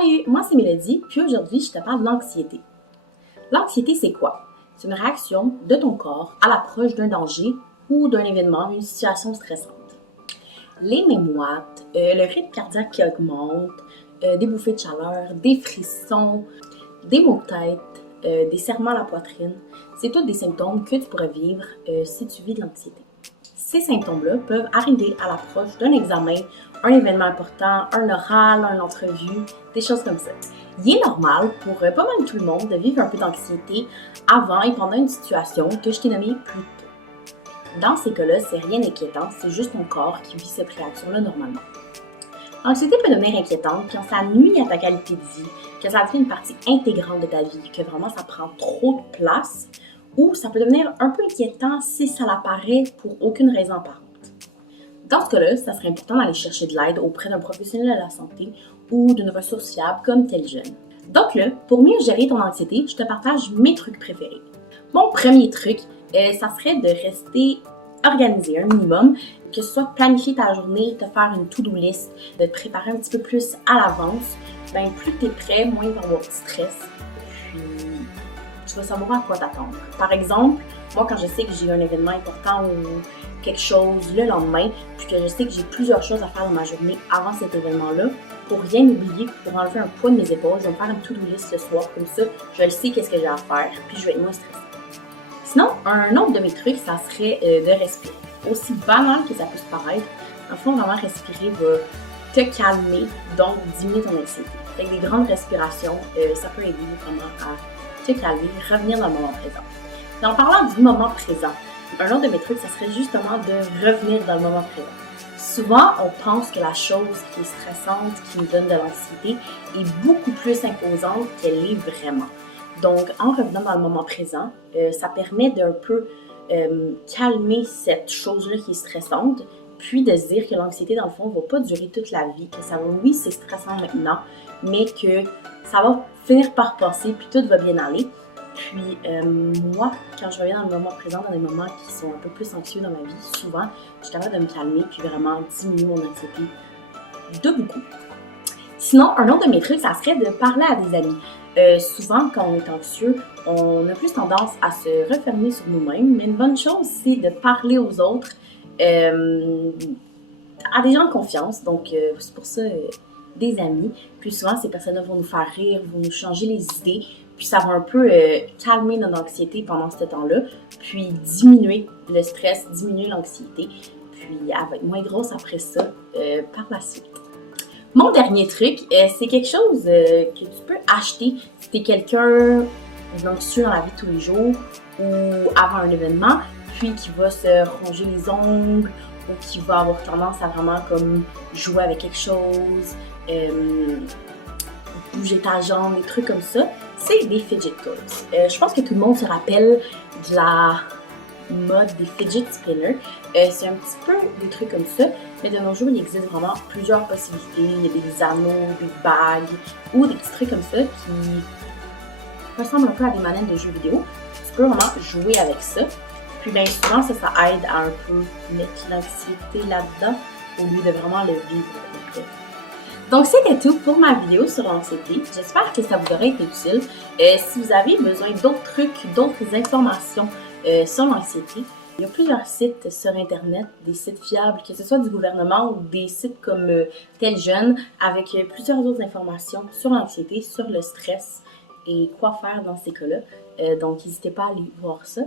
Salut, moi c'est Mélodie, puis aujourd'hui je te parle de l'anxiété. L'anxiété c'est quoi? C'est une réaction de ton corps à l'approche d'un danger ou d'un événement, une situation stressante. Les mains moites, le rythme cardiaque qui augmente, des bouffées de chaleur, des frissons, des maux de tête, des serrements à la poitrine, c'est tous des symptômes que tu pourrais vivre si tu vis de l'anxiété. Ces symptômes-là peuvent arriver à l'approche d'un examen, un événement important, un oral, une entrevue, des choses comme ça. Il est normal pour pas mal tout le monde de vivre un peu d'anxiété avant et pendant une situation que je t'ai nommée plus tôt. Dans ces cas-là, c'est rien d'inquiétant, c'est juste ton corps qui vit cette réaction-là normalement. L'anxiété peut devenir inquiétante quand ça nuit à ta qualité de vie, que ça devient une partie intégrante de ta vie, que vraiment ça prend trop de place, ou ça peut devenir un peu inquiétant si ça l'apparaît pour aucune raison apparente. Dans ce cas-là, ça serait important d'aller chercher de l'aide auprès d'un professionnel de la santé ou d'une ressource fiable comme Teljeune. Donc là, pour mieux gérer ton anxiété, je te partage mes trucs préférés. Mon premier truc, ça serait de rester organisé un minimum, que ce soit planifier ta journée, te faire une to-do list, de te préparer un petit peu plus à l'avance. Ben, plus tu es prêt, moins tu vas avoir de stress. Puis tu vas savoir à quoi t'attendre. Par exemple, moi quand je sais que j'ai un événement important ou quelque chose le lendemain, puis que je sais que j'ai plusieurs choses à faire dans ma journée avant cet événement-là, pour rien oublier, pour enlever un poids de mes épaules, je vais me faire une to-do list ce soir, comme ça, je le sais qu'est-ce que j'ai à faire, puis je vais être moins stressée. Sinon, un autre de mes trucs, ça serait de respirer. Aussi banal que ça puisse paraître, en fond, vraiment respirer va te calmer, donc diminuer ton anxiété. Avec des grandes respirations, ça peut aider vraiment à te calmer, revenir dans le moment présent. Et en parlant du moment présent, un autre de mes trucs, ça serait justement de revenir dans le moment présent. Souvent, on pense que la chose qui est stressante, qui nous donne de l'anxiété, est beaucoup plus imposante qu'elle est vraiment. Donc, en revenant dans le moment présent, ça permet d'un peu calmer cette chose-là qui est stressante, puis de se dire que l'anxiété, dans le fond, ne va pas durer toute la vie, que ça va, oui, c'est stressant maintenant, mais que ça va finir par passer, puis tout va bien aller. Puis moi, quand je reviens dans le moment présent, dans des moments qui sont un peu plus anxieux dans ma vie, souvent, je suis capable de me calmer, puis vraiment diminuer mon anxiété de beaucoup. Sinon, un autre de mes trucs, ça serait de parler à des amis. Souvent, quand on est anxieux, on a plus tendance à se refermer sur nous-mêmes, mais une bonne chose, c'est de parler aux autres, à des gens de confiance. Donc, c'est pour ça, des amis. Puis souvent, ces personnes-là vont nous faire rire, vont nous changer les idées, puis ça va un peu calmer notre anxiété pendant ce temps-là, puis diminuer le stress, diminuer l'anxiété, puis elle va être moins grosse après ça par la suite. Mon dernier truc, c'est quelque chose que tu peux acheter si tu es quelqu'un d'anxieux dans la vie de tous les jours ou avant un événement, puis qui va se ronger les ongles ou qui va avoir tendance à vraiment comme jouer avec quelque chose, bouger ta jambe, des trucs comme ça, c'est des fidget toys. Je pense que tout le monde se rappelle de la mode des fidget spinners. C'est un petit peu des trucs comme ça, mais de nos jours, il existe vraiment plusieurs possibilités. Il y a des anneaux, des bagues ou des petits trucs comme ça qui ressemblent un peu à des manettes de jeux vidéo. Tu peux vraiment jouer avec ça. Puis bien souvent, ça aide à un peu mettre l'anxiété là-dedans au lieu de vraiment le vivre complet. Donc, c'était tout pour ma vidéo sur l'anxiété. J'espère que ça vous aurait été utile. Si vous avez besoin d'autres trucs, d'autres informations sur l'anxiété, il y a plusieurs sites sur Internet, des sites fiables, que ce soit du gouvernement ou des sites comme Teljeune, avec plusieurs autres informations sur l'anxiété, sur le stress et quoi faire dans ces cas-là. Donc, n'hésitez pas à aller voir ça.